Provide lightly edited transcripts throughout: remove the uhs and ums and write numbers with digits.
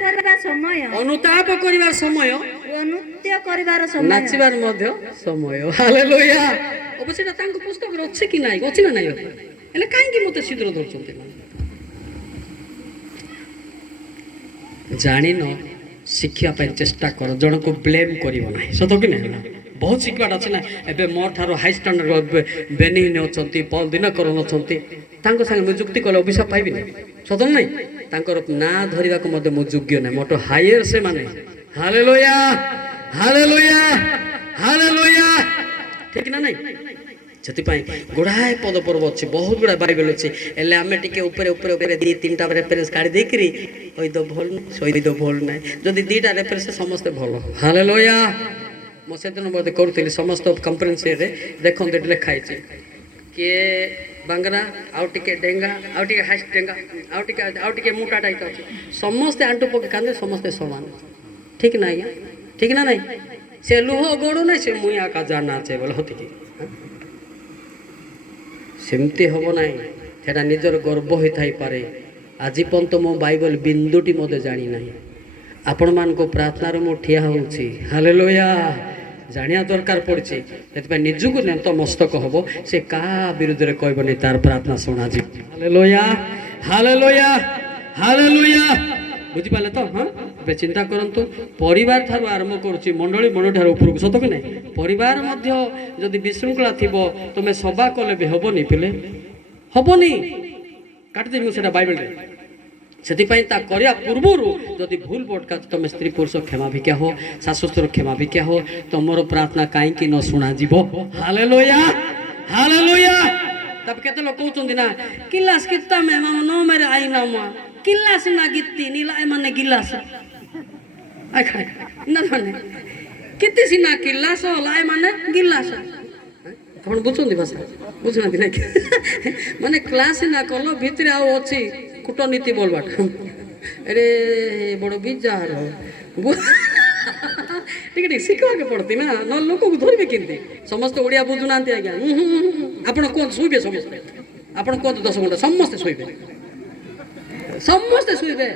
କରିବା ସମୟ, ଅନୁତାପ କରିବାର ସମୟ, ନୃତ୍ୟ କରିବାର ସମୟ, ନାଚିବାର ମଧ୍ୟ ସମୟ। ହାଲେଲୁୟା। ଅବଶ୍ୟ ତାଙ୍କ ପୁସ୍ତକରେ ଅଛି କି ନାହିଁ? ଅଛି ନା ନାହିଁ? ହେଲେ କାହିଁକି ମୋତେ ଶୀଘ୍ର ଧରୁଛନ୍ତି? ଜାଣିନ ଶିଖିବା ପାଇଁ ଚେଷ୍ଟା କର, ଜଣକୁ ବ୍ଲେମ୍ କରିବ ନାହିଁ। ସତ କି ନାହିଁ? ବହୁତ ଶିଖିବାଟା ଅଛି ନା। ଏବେ ମୋ ଠାରୁ ହାଇ ଷ୍ଟାଣ୍ଡାର୍ଡ ବେନିହିନ ଅଛନ୍ତି, ପଲ ଦିନକରନ ଅଛନ୍ତି, ତାଙ୍କ ସାଙ୍ଗେ ମୁଁ ଯୁକ୍ତି କଲେ ଅଭିଶାପ ପାଇବିନି। ସତ ନାହିଁ? ତାଙ୍କର ନାଁ ଧରିବାକୁ ମଧ୍ୟ ମୁଁ ଯୋଗ୍ୟ ନାହିଁ, ମୋଠୁ ହାଇୟର ସେମାନେ। Hallelujah, hallelujah, hallelujah. ଠିକ ନା ନାହିଁ? ସେଥିପାଇଁ ଗୁଡ଼ାଏ ପଦ ପର୍ବ ଅଛି, ବହୁତ ଗୁଡ଼ାଏ ବାଇବେଲ ଅଛି। ହେଲେ ଆମେ ଟିକେ ଉପରେ ଉପରେ ଉପରେ ଦୁଇ ତିନିଟା ରେଫରେନ୍ସ କାଢ଼ି ଦେଇକିରି ହଇଦ ଭଲ ସହିତ ଭଲ ନାହିଁ। ଯଦି ଦୁଇଟା ରେଫରେନ୍ସ ସମସ୍ତେ ଭଲ। ହାଲେଲୁୟା। ମୁଁ ସେଦିନ ବୋଧେ କରୁଥିଲି ସମସ୍ତ କମ୍ପ୍ରେନ୍ସିରେ ଦେଖନ୍ତୁ ଏଠି ଲେଖା ହେଇଛି, କିଏ ବାଙ୍ଗରା, ଆଉ ଟିକେ ଡେଙ୍ଗା, ଆଉ ଟିକେ ହାଇଟ୍ ଡେଙ୍ଗା, ଆଉ ଟିକେ ମୋଟା ଟାଇଟ୍ ଅଛି, ସମସ୍ତେ ଆଣ୍ଟୁ ପକେଇ କାନ୍ଦେ, ସମସ୍ତେ ସମାନ। ଠିକ ନା ଆଜ୍ଞା? ଠିକ ନା ନାହିଁ? ସେ ଲୁହ ଗୋଡ଼ୁ ନାହିଁ, ସେ ମୁଇଁ ଆକା ଜାନା ଅଛି ବୋଲେ ହତିକି ସେମିତି ହବ ନାହିଁ। ସେଟା ନିଜର ଗର୍ବ ହୋଇଥାଇପାରେ। ଆଜି ପର୍ଯ୍ୟନ୍ତ ମୋ ବାଇବଲ ବିନ୍ଦୁଟି ମୋତେ ଜାଣିନାହିଁ। ଆପଣମାନଙ୍କ ପ୍ରାର୍ଥନାରୁ ମୁଁ ଠିଆ ହେଉଛି। ହାଲେଲୁୟା। ଜାଣିବା ଦରକାର ପଡ଼ିଛି। ସେଥିପାଇଁ ନିଜକୁ ନତମସ୍ତକ ହବ, ସେ କାହା ବିରୁଦ୍ଧରେ କହିବନି, ତାର ପ୍ରାର୍ଥନା ଶୁଣାଯିବ। Hallelujah, hallelujah, hallelujah. ବୁଝିପାରିଲେ ତ? ହଁ, ଏବେ ଚିନ୍ତା କରନ୍ତୁ, ପରିବାର ଠାରୁ ଆରମ୍ଭ କରୁଛି, ମଣ୍ଡଳୀ ଠାରୁ ଉପରକୁ। ସତ କି ନାହିଁ? ପରିବାର ମଧ୍ୟ ଯଦି ବିଶୃଙ୍ଖଳା ଥିବ, ତୁମେ ସଭା କଲେ ବି ହବନି ପିଲେ, ହବନି। କାଟିଦେବି ମୁଁ ସେଟା ବାଇବେଲରେ। ସେଥିପାଇଁ ତା କରିବା ପୂର୍ବରୁ ଯଦି ଭୁଲ ଭଟକା, ତମେ ସ୍ତ୍ରୀ ପୁରୁଷ କ୍ଷମା ଭିକ୍ଷା ହୋ, ଶାଶୁ ଶ୍ୱଶୁର କ୍ଷମା ଭିକ୍ଷା ହୋ, ତମର ପ୍ରାର୍ଥନା କାହିଁକି ନ ଶୁଣାଯିବ? Hallelujah, hallelujah. ତାପରେ କେତେ ଲୋକ କହୁଛନ୍ତି ନା, କିଲାସ କିତା ମେ ମାମା ନ ମାରେ ଆଇ ନା ମା କିଲାସ ନା ଗିତି ନିଲା ମାନେ ଗିଲାସ ନା ମାନେ କେତେ ସିନା କିଲାସ ଲାଏ ମାନେ ଗିଲାସ। ଆପଣ ବୁଝୁଛନ୍ତି ଭାଷା? ବୁଝୁନାହାନ୍ତି ନାଇଁ? ମାନେ କ୍ଲାସ ନା କଲ ଭିତରେ ଆଉ ଅଛି କୂଟନୀତି ବୋଲବାଟା। ଆରେ ବଡ଼ ବିଜାର ଟିକେ ଟିକେ ଶିଖିବାକୁ ପଡ଼ନ୍ତି ନା, ନ ଲୋକକୁ ଧରିବେ କେମିତି? ସମସ୍ତେ ଓଡ଼ିଆ ବୁଝୁନାହାନ୍ତି ଆଜ୍ଞା। ଆପଣ କୁହନ୍ତୁ, ଶୋଇବେ ସମସ୍ତେ? ଆପଣ କୁହନ୍ତୁ 10 ଘଣ୍ଟା ସମସ୍ତେ ଶୋଇବେ, ସମସ୍ତେ ଶୋଇବେ।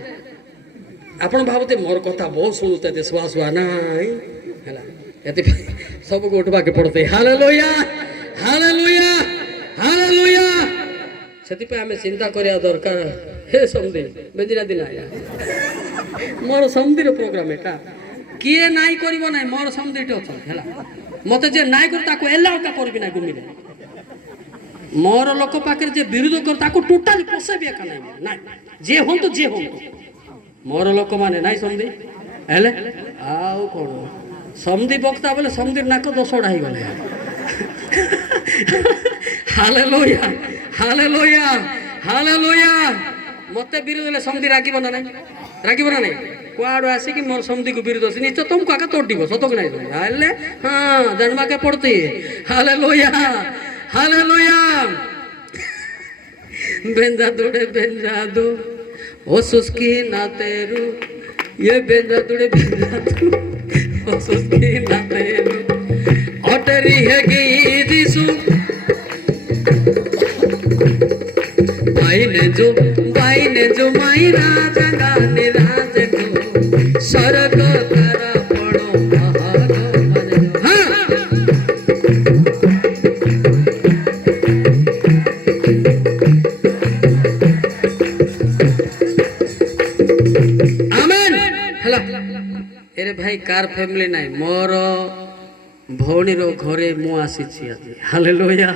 ଆପଣ ଭାବୁଥିବେ ମୋର କଥା ବହୁତ ଶୁଣୁଛନ୍ତି, ଶୁଆ ଶୁଆ ନାହିଁ ହେଲା, ଏଥିପାଇଁ ସବୁକୁ ଉଠବାକେ ପଡ଼ୁଛି। Hallelujah, hallelujah, hallelujah. ସେଥିପାଇଁ ଆମେ ଚିନ୍ତା କରିବା ଦରକାର। ହେ ସମୁଦି ବେଜିରା ଦିନ ଆଜ୍ଞା, ମୋର ସମୁଦିର ପ୍ରୋଗ୍ରାମ ଏଟା, କିଏ ନାଇଁ କରିବ ନାହିଁ, ମୋର ସମୁଦିଟି ଅଛନ୍ତି ହେଲା। ମତେ ଯେ ନାଇଁ କରି ତାକୁ ଏଲାଉଟା କରିବି ନାହିଁ ଗୁମିଲେ। ମୋର ଲୋକ ପାଖରେ ଯେ ବିରୋଧ କର ତାକୁ ଟୋଟାଲି ପୋଷେଇବି ଏକା ନାହିଁ, ନାଇଁ ଯିଏ ହୁଅନ୍ତୁ ଯିଏ ହୁଅନ୍ତୁ, ମୋର ଲୋକମାନେ ନାଇଁ ସମୁଦି ହେଲେ। ଆଉ କଣ ସମୁଦି ବକ୍ତା ବୋଲେ ସମୁଦିର ନାକ 10ଟା ହେଇଗଲେ। Hallelujah, hallelujah, hallelujah. ମତେ ବିରୋଧ ହେଲେ ସମୁଦି ରାଗିବ ନା ନାହିଁ? ରାଗିବ ନା ନାହିଁ? କୁଆଡ଼ୁ ଆସିକି ମୋର ସମୁଦିକୁ ବିରୋଧ ଅଛି, ନିଶ୍ଚୟ ତମକୁ ଆକା ତୋଡ଼ିବ। ସତ କି ନାହିଁ? ହେଲେ ହଁ, ଜାଣବାକେ ପଡ଼ୁଛି। Hallelujah, hallelujah. बेंजा दुड़े बेंजा दो ओ सुस्की ना तेरू, ये बेंजा दुड़े बेंजा दो ओ सुस्की ना तेरू, ओटरी है गीदिसु बाई ने जो माई राजा गाने राज को स्वर्ग तारा पड़ो पहाड़ मन। हाँ, एरे भाई कार फैमिली नाई, मोर भौणी रो घरे मु आसीछि आज। हालेलुया।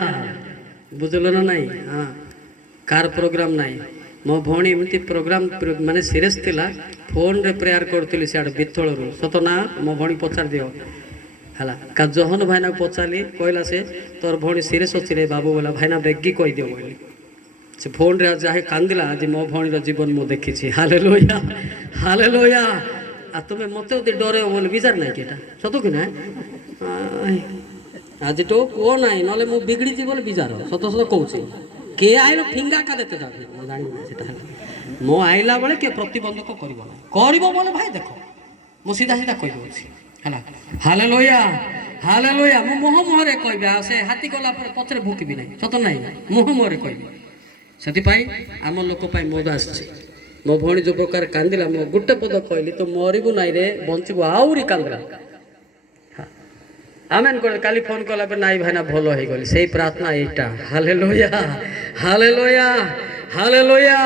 बुझलो ना नहीं? हाँ, कार प्रोग्राम नाई, मो भौणी एमती प्रोग्राम माने सीरियस थिला, फोन रे प्रेयर करथिली सियाड बिथळ रो। सत ना? मो भौणी पचार दियो हला का जहन भाईना पचारली, कहला से तोर भौणी सीरियस अछि रे बाबू बोला, भाईना बेगी कहि दियो बोली। से फोन रे जाहे कांदिला, आज मो भौणी रो जीवन मु देखिछि। Hallelujah, hallelujah. आ तुम्हें मत डरे बोले विचार ना कि सत कि ना? आज तो कह ना ना मु बिगड़ी बोले विचार सत सत कौच किए आइल फिंगा का देते जाने मो आइला बेले किए प्रतिबंधक कर भाई देख मु सीधा सीधा कह दूसरी है। Hallelujah, hallelujah. मु मुह मुहरे कहबी, से हाथी गला पचरे भूकबी ना। सत ना? मुह मुहरे कहबी। से आम लोक मद आस ମୋ ଭଉଣୀ ଯେଉଁ ପ୍ରକାର କାନ୍ଦିଲା, ମୁଁ ଗୋଟେ ପଦ କହିଲି ତୁ ମରିବୁ ନାଇଁ ରେ, ବଞ୍ଚିବୁ, ଆହୁରି କାନ୍ଦିଲା। ଆମେନ୍ କରେ। କାଲି ଫୋନ୍ କଲା ପରେ ନାଇଁ ଭାଇନା ଭଲ ହେଇଗଲି। ସେଇ ପ୍ରାର୍ଥନା ଏଇଟା। Hallelujah, hallelujah, hallelujah,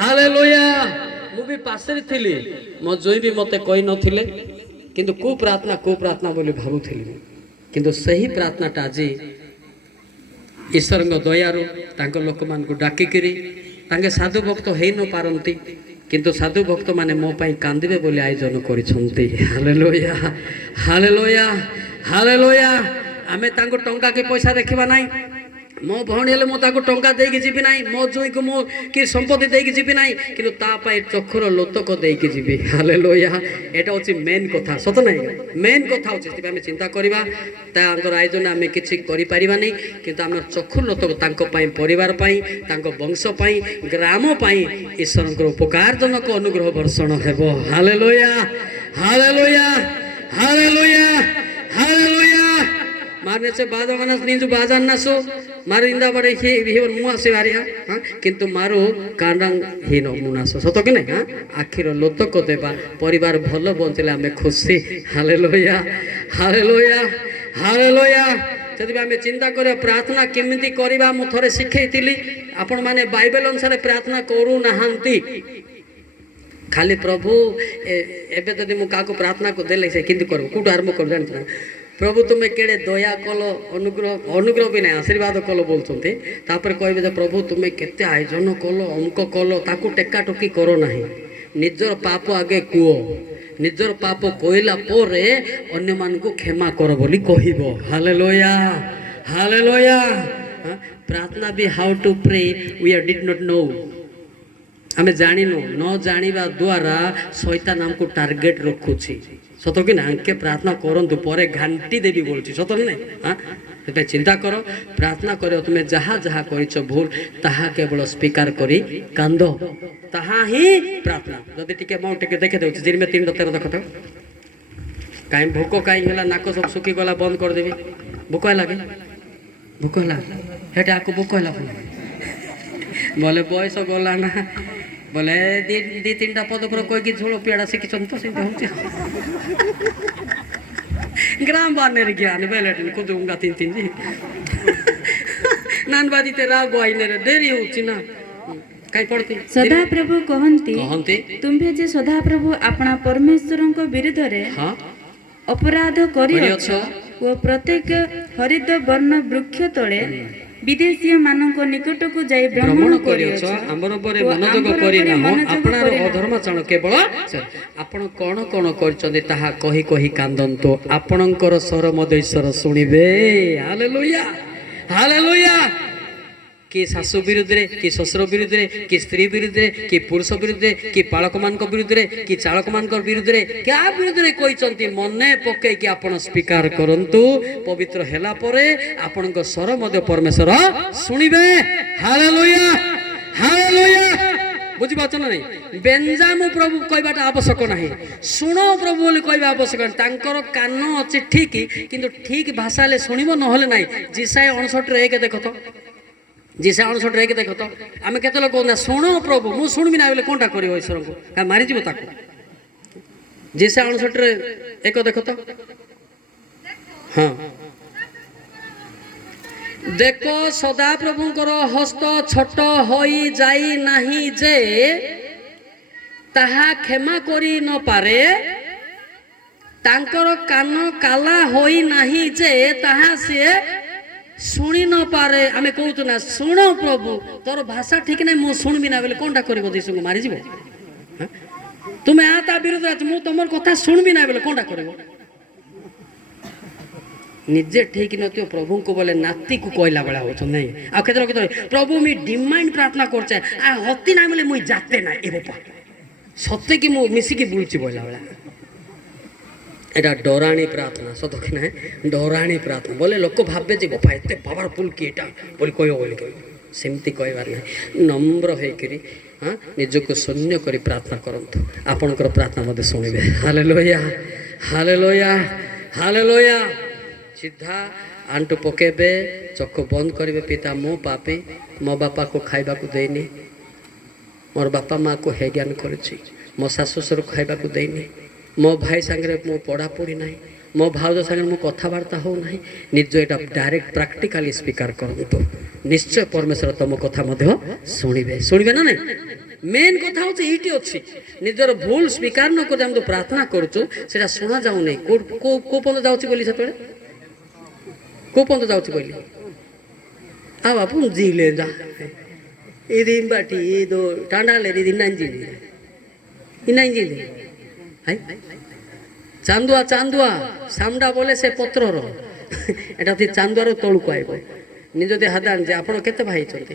hallelujah. ମୁଁ ବି ପାଶରେ ଥିଲି, ମୋ ଜୋଇଁ ବି ମୋତେ କହିନଥିଲେ, କିନ୍ତୁ କୋଉ ପ୍ରାର୍ଥନା ବୋଲି ଭାବୁଥିଲି। କିନ୍ତୁ ସେହି ପ୍ରାର୍ଥନାଟା ଆଜି ଈଶ୍ୱରଙ୍କ ଦୟାରୁ ତାଙ୍କ ଲୋକମାନଙ୍କୁ ଡାକିକିରି, ତାଙ୍କେ ସାଧୁ ଭକ୍ତ ହେଇ ନ ପାରନ୍ତି, କିନ୍ତୁ ସାଧୁ ଭକ୍ତମାନେ ମୋ ପାଇଁ କାନ୍ଦିବେ ବୋଲି ଆୟୋଜନ କରିଛନ୍ତି। Hallelujah, hallelujah, hallelujah. ଆମେ ତାଙ୍କୁ ଟଙ୍କା କି ପଇସା ଦେଖିବା ନାହିଁ। ମୋ ଭଉଣୀ ହେଲେ ମୁଁ ତାକୁ ଟଙ୍କା ଦେଇକି ଯିବି ନାହିଁ, ମୋ ଜୁଇଁକୁ ମୁଁ କି ସମ୍ପତ୍ତି ଦେଇକି ଯିବି ନାହିଁ, କିନ୍ତୁ ତା ପାଇଁ ଚକ୍ଷୁର ଲୋତକ ଦେଇକି ଯିବି। ହାଲେଲୁୟା। ଏଇଟା ହେଉଛି ମେନ୍ କଥା, ସତ ନାହିଁ? ମେନ୍ କଥା ହେଉଛି, ସେଥିପାଇଁ ଆମେ ଚିନ୍ତା କରିବା। ତାଙ୍କର ଆୟୋଜନ ଆମେ କିଛି କରିପାରିବାନି, କିନ୍ତୁ ଆମର ଚକ୍ଷୁ ଲୋତକ ତାଙ୍କ ପାଇଁ, ପରିବାର ପାଇଁ, ତାଙ୍କ ବଂଶ ପାଇଁ, ଗ୍ରାମ ପାଇଁ ଈଶ୍ୱରଙ୍କର ଉପକାରଜନକ ଅନୁଗ୍ରହ ବର୍ଷଣ ହେବ। Hallelujah, hallelujah, hallelujah, hallelujah. मारने से बाजा मानस नींजु बाजा नसो मार इंदा बड़े ही बिहेवर मुआ से आरिया हां किंतु मारो कांडंग ही नो मुनासो सतो कि नहीं हां आखिर लोतक देबा परिवार भलो बंचले आमे खुशी। Hallelujah, hallelujah, hallelujah. ସେଥିପାଇଁ ଆମେ ଚିନ୍ତା କରିବା ପ୍ରାର୍ଥନା କେମିତି କରିବା। ମୁଁ ଥରେ ଶିଖେଇଥିଲି, ଆପଣମାନେ ବାଇବେଲ ଅନୁସାରେ ପ୍ରାର୍ଥନା କରୁନାହାନ୍ତି। ଖାଲି ପ୍ରଭୁ ଏବେ ଯଦି ମୁଁ କାହାକୁ ପ୍ରାର୍ଥନାକୁ ଦେଲେ ସେ କେମିତି କରିବ, କେଉଁଠୁ ଆରମ୍ଭ କରିବ ଜାଣିଛ ନା? ପ୍ରଭୁ ତୁମେ କେଡ଼େ ଦୟା କଲ, ଅନୁଗ୍ରହ ବି ନାହିଁ ଆଶୀର୍ବାଦ କଲ ବୋଲୁଛନ୍ତି। ତାପରେ କହିବେ ଯେ ପ୍ରଭୁ ତୁମେ କେତେ ଆୟୋଜନ କଲ, ଅମୁକ କଲ, ତାକୁ ଟେକାଟୋକି କର ନାହିଁ। ନିଜର ପାପ ଆଗେ କୁହ, ନିଜର ପାପ କହିଲା ପରେ ଅନ୍ୟମାନଙ୍କୁ କ୍ଷମା କର ବୋଲି କହିବ। Hallelujah, hallelujah. ପ୍ରାର୍ଥନା ବି how to pray we did not know. आमे जानिनु, न जानिबा द्वारा शैतान हमको टार्गेट रखुछि। सत कि ना? आंके प्रार्थना करंतु परे घंटी देवी बोलछि, सत नहीं? हाँ, से चिंता करो, प्रार्थना करो। तुम्हें जहाँ जहाँ करिछ भूल ताहा केवल स्वीकार करी कांद, ताहा ही प्रार्थना। जदि टिके मौ टिके देखे देउछि जिर में 3:13 देखत काई भूक काई होला, नाक सब सुखी गला, बंद कर देबी। भूक लागे, भूक ला हेटा आको भूक ला बोले बयस गला ना, बोले दी 3टा पद पर कोई की झोल पेड़ा शिखिछन तो से होछि। ग्राम बानेर ज्ञान बेलेट खुदुंगा 3 जी नानबादी ते राग वाइने देरी होछि ना काई पड़ती। सदा प्रभु कहंती तुम्भे जे सदा प्रभु अपना परमेश्वरଙ୍କ विरुद्धरे हां अपराध करियछ ओ प्रत्येक हरित वर्ण वृक्ष तळे विदेशी मानक निकट को जाई भ्रमण करियछ, हमर परे मनोजग करि ना हो आपनार अधर्माचरण केवल आपण कोन कोन करछन्ते ताहा कहि कहि कांदंतो, आपणकर स्वर मदेश्वर सुनिबे। Hallelujah, hallelujah. कि शाशु विरुद्ध रे, कि शशुर विरुद्ध रे, कि स्त्री विरुद्ध रे, कि पुरुष विरुद्ध रे, कि पालक मानक विरुद्ध रे, कि चालक मानक विरुद्ध रे, क्या विरुद्ध रे कहिसंती मने पके कि आपण स्वीकार करंतु। पवित्र हैला परे आपनक स्वर मध्य परमेश्वर सुनिबे। Hallelujah, hallelujah. बुझि पाछन नहीं? बेंजामु प्रभु कहबाटा आवश्यक नहीं, सुनो प्रभु बोली कहबा आवश्यक। तांकर कान अछि ठीक, किंतु ठीक भाषा ले सुनिबो नहले नाही। जिसाय 59:1 देखत, जिसे 59:1 देख तो आम के लोग कहना शुणो प्रभु मु शुणबी ना बोले कौनटा कर ईश्वर को क्या मारिज ताको। जिसे 59:1 देख तो हाँ देख सदा प्रभुंकर हस्त छोट होई जाई नाही जे ताहा क्षमा करी न पारे, तांकर कान काला होई नाही जे ताहा से शुणी न पारे। आम कहूँ ना शुण प्रभु तोर भाषा ठीक नहीं, मु शुणबी ना बोले कौनटा कर दिशु मारिज तुम्हें आ विरोध मु तुम कथा शुणबी ना बोले कौनटा कर निजे ठीक नथियो प्रभु को बोले नाती को कहला बेला हो नहीं। आ केते प्रभु मी डिमांड प्रार्थना करछे आ हती ना बोले मुई जाते ना ए बापा सत्य कि मु मिसिकी बुलची बोला बेला एटा डराणी प्रार्थना। सत कि ना? डराणी प्रार्थना बोले लोक भावे जे बापा एते पावरफुल कि एटा बोली कहयो बोली सेमती कहबार ना। नम्र होइकरी हाँ निजको शून्य करी प्रार्थना करंतु, आपनकर प्रार्थना मते सुनिबे। Hallelujah, hallelujah, hallelujah. सीधा आंटू पकेबे, चक्कु बंद करेंगे। पिता मो पापी, मो बापा को खाइबा को देनी, मोर बापा माँ को हैज्ञान करुच्ची मो शाशु ଶ୍ୱଶୁର ଖାଇବାକୁ ଦେଇନି मो भाई सागर मो पढ़ापढ़ी ना मो भाउज सागर मो कथबार्ता हो ना निज एटा डायरेक्ट प्रैक्टिकली स्वीकार करतु निश्चय परमेश्वर तुम कथा शुणवे शुणवे ना नहीं मेन कथा हूँ ये अच्छी निजर भूल स्वीकार न कर तो प्रार्थना करुचु से शुणा जाऊ नहीं को पर्यटन जाऊँगी बोली से को पर्यटन जाऊँगी बोली आ बापू जीले जा इदी बाटी दो टांडाले इदी नंजीले इनांजीले हाय चांदुआ चांदुआ सामडा बोले से पत्रर एटा थी चांदुआर तळु को आइबो निज दे हादान जे आपण केते भाई चंती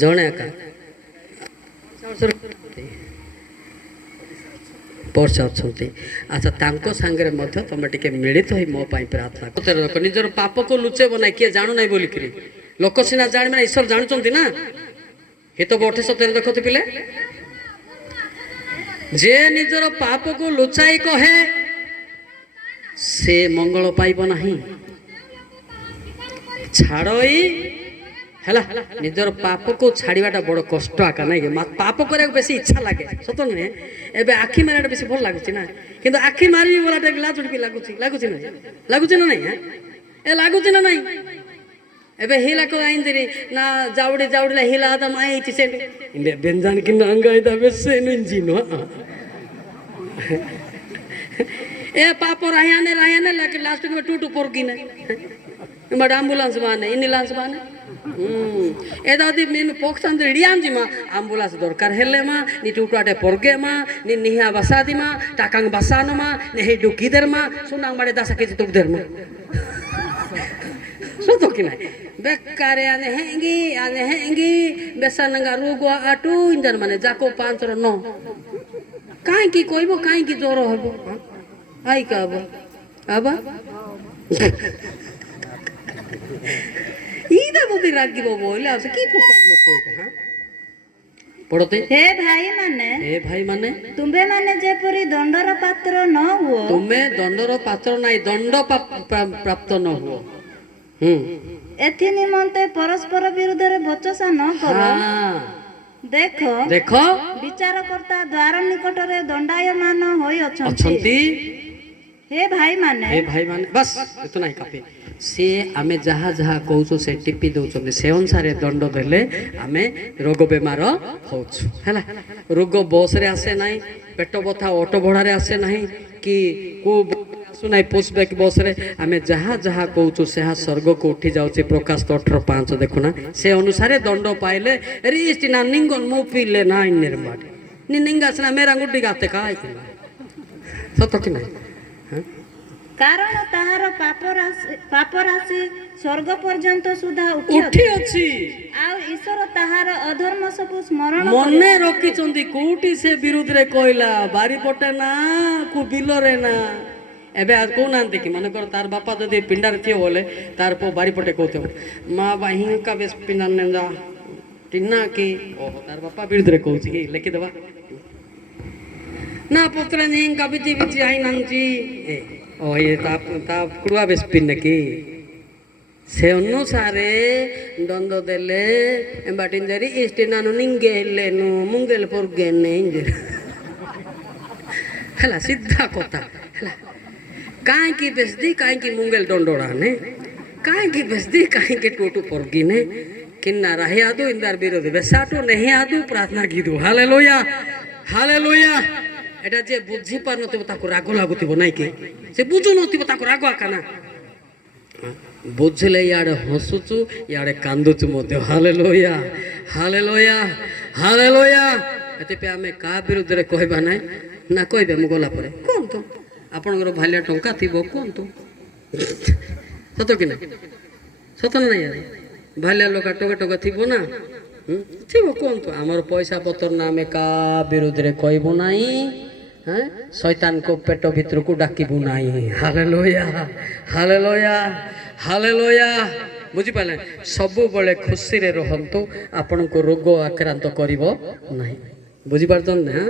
जणे का पर्सा अच्छे अच्छा तांको सांगरे मध्य तुम टिके मिलित हो मो पाई प्रार्थना कर निजर पाप को लुचेब ना किए जाणु ना बोलिक लोक सीना जाने ना ईश्वर जानुंट ना ये तो 28:13 देखते पिले जे निजर पाप को लुचाई कहे से मंगल पाइब नहीं छाड़ई है निजर पाप को छाड़ाटा बड़ कष्ट आका ना पाप करने बेसी इच्छा लगे सत नुहे एवं आखि मारे बेसी भल लगुच ना कि आखि मारि बोला लाजुट भी लगुच लगुच ना लगुच ना नहीं ए लगुच ना नहीं एबे हिला को आइंदिरी ना जावड़ी जावड़ी हिला दम आई से व्यंजन कि अंगाइदा बेसे नुंजिनो ए पाप रायाने लेके लास्ट में टूटू पोरगी ने बड़ा एम्बुलेंस बाने इनिलांस बाने एदादी मेनु पोक्सन रियान जिमा एम्बुलेंस दरकार हेले मा नि टूटुआटे पोरगे मा नि निहा बसादी मा टाकांग बसानो मा ने हे डुकीदर मा सुनांग बाड़े दासा केजी तुकदर मा सतो कि नाही बेकारे आने हेंगी बेसानंगा रुगो आटू इंदर माने जाको 5 रो 9 काई की कोइबो काई की जोरो हबो आई का आबा इदा बुद्धि रागी बो बोले आसे की पुकार लोग कोइता हां पढ़ते हे भाई माने तुम्बे माने जेपरी दंडर पात्र न हुओ तुम्हें दंडर पात्र नहीं दंड प्राप्त न हुओ एथि निमंते परस्पर विरुद्ध रे बचसा न करो देखो देखो विचारकर्ता द्वार निकट रे दंडायमान होई अछंती हे भाई माने बस इतना ही काफी सी आमे जहा जहा कहूँ से टिपी दौरान से अनुसार दंड देले आमे रोग बेमार होछु हैला रोग बस रे आसे नाही पेट बथा ऑटो भड़ा रे आसे नाही कि को आसु नाही पुशबैक बस रे आमे जहा जहा कहूँ से स्वर्ग को उठी जाउचे प्रकाश 18:5 देखुना से अनुसार दंड पाइले रिस्ट ना निंगन मु पीले ना निर्माण नि निंगासना मेरा गुड्डी गाते काय सत कि नाही कारण ताहार पाप राशि स्वर्ग पर्यंत सुधा उठी अछि आ ईश्वर ताहार अधर्म सब स्मरण मने रखी चंदी कोठी से विरुद्ध रे कहला बारी पटे ना को बिलो रे ना एबे आज को नांती कि मन कर तार बापा जदि पिंडार थिए बोले तार पो बारी पटे कहते मां बाहिं का बेस पिंडार ने जा टिन्ना की ओ तार बापा विरुद्ध रे कहू छी लेखि देबा ना पुत्र ने का बिति बिति आई नंजी ओ ये ताप कुड़वा बेस पिन की से अनुसारे दंड देले बाटिन जरी इष्टे नानु निंगेले नु मुंगेल पोरगे नेंजे हला सीधा कोता हला काई की बेसदी काई की मुंगेल दंडोड़ा ने काई की बेसदी काई के टोटू पोरगी ने किन्ना रहे आदू इंदार विरोध बेसाटो नहीं आदू प्रार्थना कीदू हालेलुया हालेलुया एटा जे बुझी पार नथिबो ताको राग लागुथिबो नाइ के से बुझु नथिबो ताको राग आकाना बुझले याडे हसुचु याडे कांदुचु मते हालेलुया हालेलुया हालेलुया एते पे हमें का विरुद्ध रे कहबा नै ना कहबे मु गला परे कोन तो आपनकर भालिया टंका थिबो कोन तो सतो कि नै सतो नै यार भालिया लोका टका टका थिबो ना थिबो कोन तो हमर पैसा पतर नामे का विरुद्ध रे कहबो नाही हैं शैतान को पेट भीतर को डाकिबु नाही हालेलुया हालेलुया हालेलुया बुझी पाले सब बळे खुशी रे रहंतु आपन को रोग आक्रांत करिवो नाही बुझी पारछन ना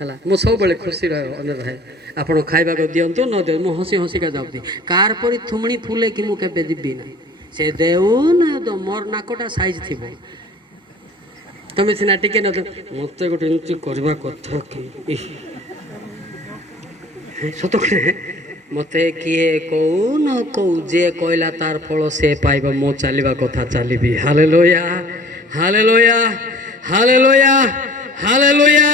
हला मो सब बळे खुशी रहे आपन खाइबा को दियंतु न दे मो हसी हसी का जाउती कार परी थुमणी फुले कि मु केबे दिबी ना से देउ ना तो मोर नाकोटा साइज थिबो ତମେ ସିନା ଟିକେ ନ ମତେ ଗୋଟେ ଏମିତି କରିବା କଥା କି ସତ ମତେ କିଏ କହୁ ନ କହୁ ଯିଏ କହିଲା ତାର ଫଳ ସେ ପାଇବ ମୁଁ ଚାଲିବା କଥା ଚାଲିବି ହାଲେଲୁୟା ହାଲେଲୁୟା ହାଲେଲୁୟା ହାଲେଲୁୟା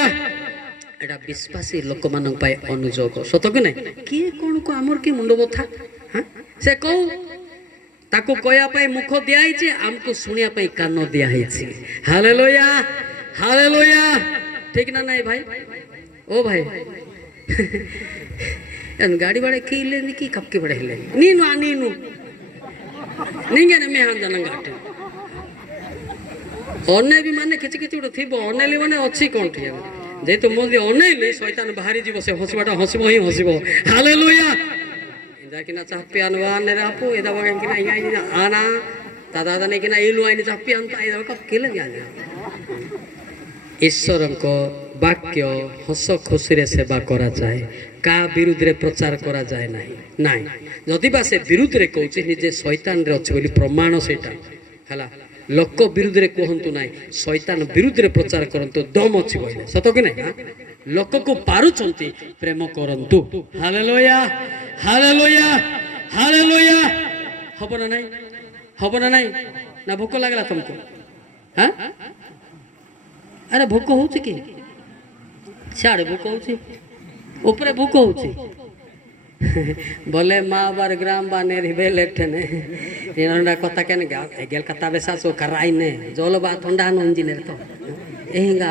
ଏଟା ବିଶ୍ୱାସୀ ଲୋକମାନଙ୍କ ପାଇଁ ଅନୁଯୋଗ ସତ କି ନାଇଁ କିଏ କ'ଣ ଆମର କି ମୁଣ୍ଡ ବଥା ସେ କହୁ ତାକୁ କହିବା ପାଇଁ ମୁଖ ଦିଆହେଇଛି ଆମକୁ ଶୁଣିବା ପାଇଁ କାନ ଦିଆହେଇଛି ହାଲେଲୁୟା ହାଲେଲୁୟା ଠିକ ନା ନାଇଁ ଭାଇ ଓ ଭାଇ गाड़ी बड़े की लेनी की कब के बड़े ले नीनु आ नीनु निंगे ने में हां गाटे ओने भी माने किछ किछ उठ थिबो ओनेली माने अछि कोंठी जे तो मोदी ओनेली शैतान बाहरी जीव से हसबाटा हसबो ही हसबो हालेलुया इंदा किना चापियान वान रे आपु एदा बगन किना या आना दादा दाने किना इलु आइनी चापियान ताई कब के ले जा ईश्वरଙ୍କ ବାକ୍ୟ ହସ ଖୁସିରେ ସେବା କରାଯାଏ କାହା ବିରୁଦ୍ଧରେ ପ୍ରଚାର କରାଯାଏ ନାହିଁ ନାଇଁ ଯଦି ବା ସେ ବିରୁଦ୍ଧରେ କହୁଛି ନିଜେ ଶୈତାନରେ ଅଛି ବୋଲି ପ୍ରମାଣ ସେଇଟା ହେଲା ଲୋକ ବିରୁଦ୍ଧରେ କୁହନ୍ତୁ ନାହିଁ ଶୈତାନ ବିରୁଦ୍ଧରେ ପ୍ରଚାର କରନ୍ତୁ ଦମ ଅଛି କହିଲେ ସତ କି ନାହିଁ ଲୋକକୁ ପାରୁଛନ୍ତି ପ୍ରେମ କରନ୍ତୁ ହାଲେଲୁୟା ହାଲେଲୁୟା ହାଲେଲୁୟା ହବ ନା ନାହିଁ ନା ଭୋକ ଲାଗିଲା ତମକୁ ହଁ अरे भोक हो कि सियाड़े भोक हो ऊपर भोक हो बोले माँ बार ग्राम बाने रिबे लेठने इनोंडा कथा केने गेल कथा बेसा सो कराई ने जोलो बा ठंडा न इंजिनियर तो एहिंगा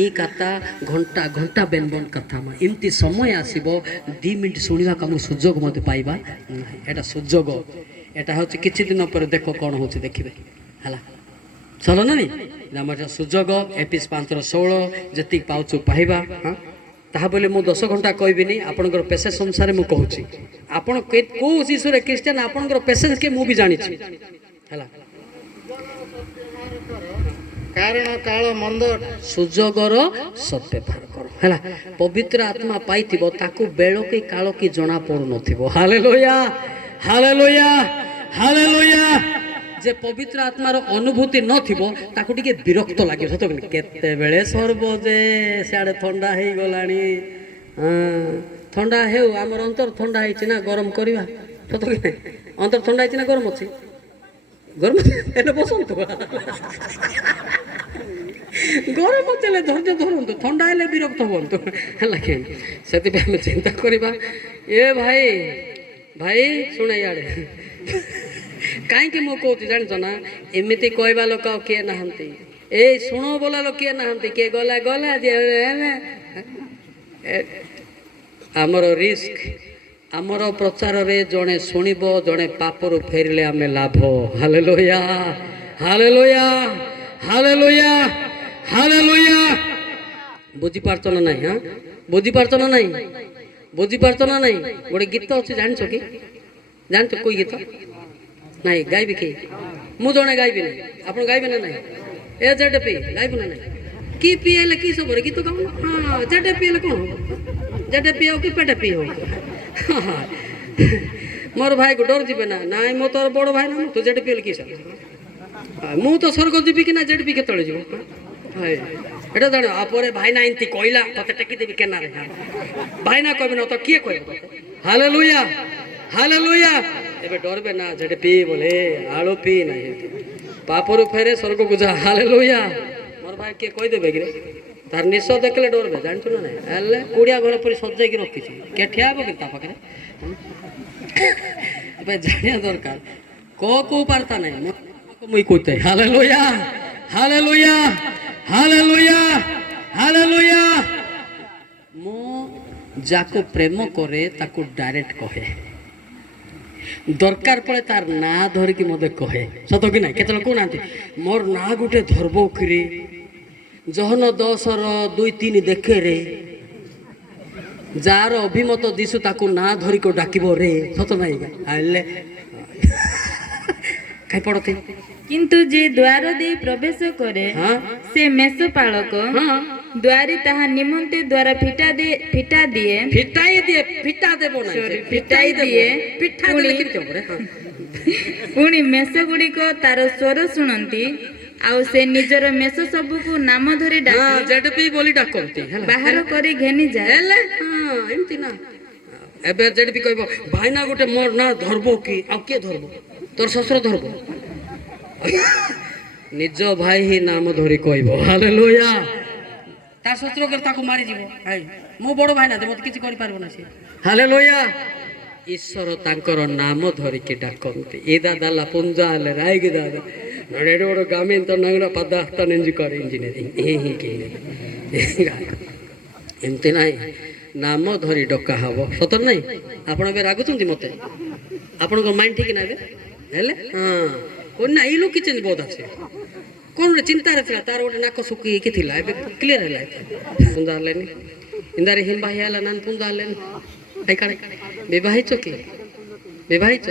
ई कथा घंटा घंटा बेनबन कथा मा इमती समय आसीबो 2 मिनिट सुनिबा कम सुजोग मते पाइबा एटा सुजोग एटा होछि किछि दिन पर देखो कोन होछि देखिबे हला चलो ना नहीं सुजोग एपिस 5:16 जी पाचु पाइबा हाँ ताहा बोले मु 10 घंटा कहबिनी आपनकर पेशेंस अनुसार मु कहूची आपण को शिशुर क्रिश्चियन आपनकर पेशेंस के मु भी जानी छी हला कारण काल मंद सुजोगर सद्व्यवहार करो हला पवित्र आत्मा पाइथिबो ताकू बेलो के काल की जणा पडु नथिबो हालेलुया हालेलुया हालेलुया जे पवित्र आत्मार अनुभूति नथिबो ताकू टिके विरक्त लागे सत केते बेले सर्व जे सियाडे ठंडा हे गलानी ठंडा हेउ हमर अंतर ठंडा हेछि ना गरम करबा सत कि अंतर ठंडा हेछि ना गरम अछि गरम एने बसंत गरम चले धैर्य धरंतु ठंडा हेले विरक्त होंतु लागे सेति पे हम चिंता करबा ए भाई भाई सुने याडे कहीं मु कहूँ जान ना एमती कहवा लोक किए नहांती ए शुण बोला लोक किए नहांती किए गला गला आमर रिस्क आमर प्रचार रे जड़े शुणब जड़े पापरू फेरले आम लाभ हालेलुया हालेलुया हालेलुया हालेलुया बुझी पारछ ना नहीं हाँ बुझी पारछ ना नहीं बुझी पारछ ना नहीं गोटे गीत अच्छे जान कि जान कोई गीत नहीं गायबी कि मु जड़े गायबी नहीं आप गायबे ना नहीं ए जेड पी गायबू ना नहीं कि पीएल कि सब गीत गाँव हाँ जेड पीएल कौन जेड पी हो कि पेट पी हो हाँ मोर भाई को डर जीवे ना नाई मो तोर बड़ भाई ना तू जेड पीएल कि मु तो स्वर्ग जीवी कि ना जेड पी के जीव এটা জানো আপরে ভাই না এনতি কইলা তোতে টেকি দেবি কেন রে ভাই না কইবে না তো কি কইবে তোতে হালেলুয়া হালেলুয়া এবে ডরবে না যেটা পি বলে আলো পি নাই পাপরু ফেরে স্বর্গ গুজা হালেলুয়া মোর ভাই কে কই দেবে কি তার নিশ দেখলে ডরবে জানছো না নাই এলে কুড়িয়া ঘর পরি সজ্জাই কি রখিছি কে ঠিয়াব কি তা পাখে এবে জানিয়া দরকার কো পারতা নাই মুই কইতে হালেলুয়া হালেলুয়া हालेलुया हालेलुया मो जाको प्रेम करे ताको डायरेक्ट कहे दरकार पड़े तार ना धरिकी मते कहे सत कि ना केतल को नांती मोर ना गुटे धरबो किरे जहन 10 र 2 3 देखे रे जार अभिमत दिसु ताको ना धरिको डाकिबो रे सत नाही आले काई पड़ते किंतु जे द्वार दे प्रवेश करे से मेषपालक द्वारी ताहा निमंते द्वारा फिटा दिए फिटा देबो ना फिटाई दिए पुणी मेष गुड़िक तार स्वर शुणती ଆଉ ସେ ନିଜର ମେଷ ସବୁକୁ ନାମ ଧରି ହଁ ଡାକି ଜେଡପି ବୋଲି ଡାକନ୍ତି ହେଲା ବାହାର କରି ଘେନି ଯାଏ। ହେଲେ ହଁ ଏମିତି ନା ଏବେ ଜେଡପି କହିବ ଭାଇନା ଗୋଟେ ମୋର ନା ଧରବ କି ଆଉ କିଏ ଧରବ ତୋର ଶ୍ୱଶୁର ଧରବ ନିଜ ଭାଇ ହିଁ ନାମ ଧରି କହିବ ହାଲେଲୁୟା ତା ଶ୍ୱଶୁର କରି ତାକୁ ମାରିଯିବ ଭାଇ ମୁଁ ବଡ଼ ଭାଇ ନା ମତେ କିଛି କରିପାରିବ ନା ସେ ହାଲେଲୁୟା ଈଶ୍ୱର ତାଙ୍କର ନାମ ଧରିକି ଡାକନ୍ତି ଏ ଦାଦାଲା ପୁଞ୍ଜା ହେଲେ ରାଇକି ଦାଦା ନଡେଡ ବଡ଼ ଗାମିନ ତ ନଙ୍ଗಡ ପଦ ହସ୍ତ ନେଞ୍ଜି କର ଇଞ୍ଜିନିୟରିଂ ଏମିତି ନାହିଁ ନାମ ଧରି ଡକା ହବ ସତର ନାହିଁ ଆପଣ ଏବେ ରାଗୁଛନ୍ତି ମତେ ଆପଣଙ୍କ ମାଇଣ୍ଡ ଠିକ ନାହିଁ ହେଲେ ହଁ କୋଣ ନା ଏଇ ଲୋକ କିଛି ବହୁତ ଅଛି କ'ଣ ଗୋଟେ ଚିନ୍ତାରେ ଥିଲା ତାର ଗୋଟେ ନାକ ଶୁଖିକି ଥିଲା ଏବେ କ୍ଲିୟର ହେଲା ପୁଞ୍ଜା ହେଲେନି ଇନ୍ଦାରେ ହିମ୍ବା ହେଲା ନାନ ପୁଞ୍ଜା ହେଲେନି ଆଇ କାଳେ ବିବାହିଛ କି ବିବାହିଛ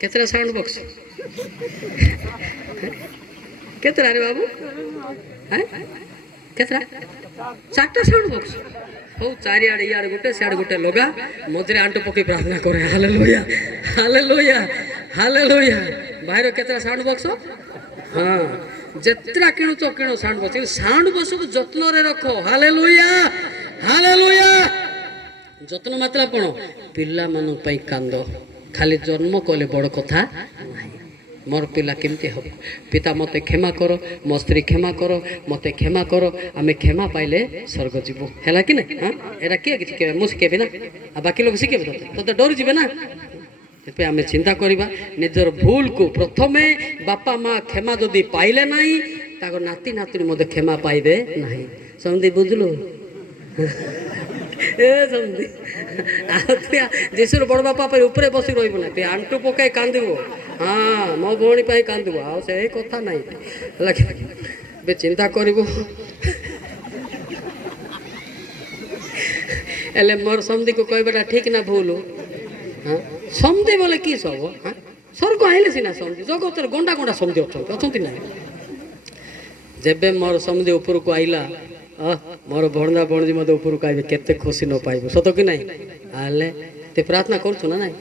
କେତେଟା ସାଉଣ୍ଡ ବକ୍ସ କେତେଟା ରେ ବାବୁ କେତେଟା 4ଟା ସାଉଣ୍ଡ ବକ୍ସ ହଉ ଚାରିଆଡ଼େ ଇଆଡ଼େ ଗୋଟେ ସିଆଡ଼େ ଗୋଟେ ଲଗା ମଝିରେ ଆଣ୍ଟୁ ପକେଇ ପ୍ରାର୍ଥନା କରେ ହାଲେଲୁୟା ହାଲେଲୁୟା ହାଲେଲୁୟା ଭାଇର କେତେଟା ସାଉଣ୍ଡ ବକ୍ସ ହଁ ଯେତେଟା କିଣୁଛ କିଣ ସାଉଣ୍ଡ ବକ୍ସ ସାଉଣ୍ଡ ବକ୍ସକୁ ଯତ୍ନରେ ରଖ ହାଲେଲୁୟା ହାଲେଲୁୟା ଯତ୍ନ ମାତ୍ରା କ'ଣ ପିଲାମାନଙ୍କ ପାଇଁ କାନ୍ଦ ଖାଲି ଜନ୍ମ କଲେ ବଡ଼ କଥା ନାହିଁ ମୋର ପିଲା କେମିତି ହେବ ପିତା ମୋତେ କ୍ଷମା କର ମୋ ସ୍ତ୍ରୀ କ୍ଷମା କର ମୋତେ କ୍ଷମା କର ଆମେ କ୍ଷମା ପାଇଲେ ସ୍ୱର୍ଗ ଯିବୁ ହେଲା କି ନାହିଁ ହଁ ଏଇଟା କିଏ କିଛି ଶିଖେଇବେ ମୁଁ ଶିଖେଇବି ନା ଆଉ ବାକି ଲୋକ ଶିଖେଇବେ ତତେ ଡରି ଯିବେ ନା ସେଥିପାଇଁ ଆମେ ଚିନ୍ତା କରିବା ନିଜର ଭୁଲକୁ ପ୍ରଥମେ ବାପା ମା କ୍ଷମା ଯଦି ପାଇଲେ ନାହିଁ ତାଙ୍କ ନାତି ନାତୁଣୀ ମଧ୍ୟ କ୍ଷମା ପାଇବେ ନାହିଁ ସମୁଦି ବୁଝିଲୁ ଏ ସମୁଦି ଆଉ ତୁ ଯୀଶୁର ବଡ଼ ବାପା ପାଇଁ ଉପରେ ବସି ରହିବୁ ନା ତୁ ଆଣ୍ଟୁ ପକାଇ କାନ୍ଦିବୁ ହଁ ମୋ ଭଉଣୀ ପାଇଁ କାନ୍ଦିବୁ ଆଉ ସେ କଥା ନାହିଁ ହେଲା କି ଏବେ ଚିନ୍ତା କରିବୁ ହେଲେ ମୋର ସମୁଦିକୁ କହିବାଟା ଠିକ ନା ଭୁଲ ହଁ ସମୁଦି ବୋଲେ କି ସବୁ ହଁ ସ୍ୱର୍ଗ ଆଇଲେ ସିନା ସମୁଦି ଜଗତରେ ଗଣ୍ଡା ଗଣ୍ଡା ସମୁଦି ଅଛନ୍ତି ନା ଯେବେ ମୋର ସମୁଦି ଉପରକୁ ଆଇଲା ମୋର ଭଣଜା ଭଣଜି ମଧ୍ୟ ଉପରକୁ ଆଇବେ କେତେ ଖୁସି ନ ପାଇବ ସତ କି ନାହିଁ ହେଲେ ତୁ ପ୍ରାର୍ଥନା କରୁଛୁ ନା ନାଇଁ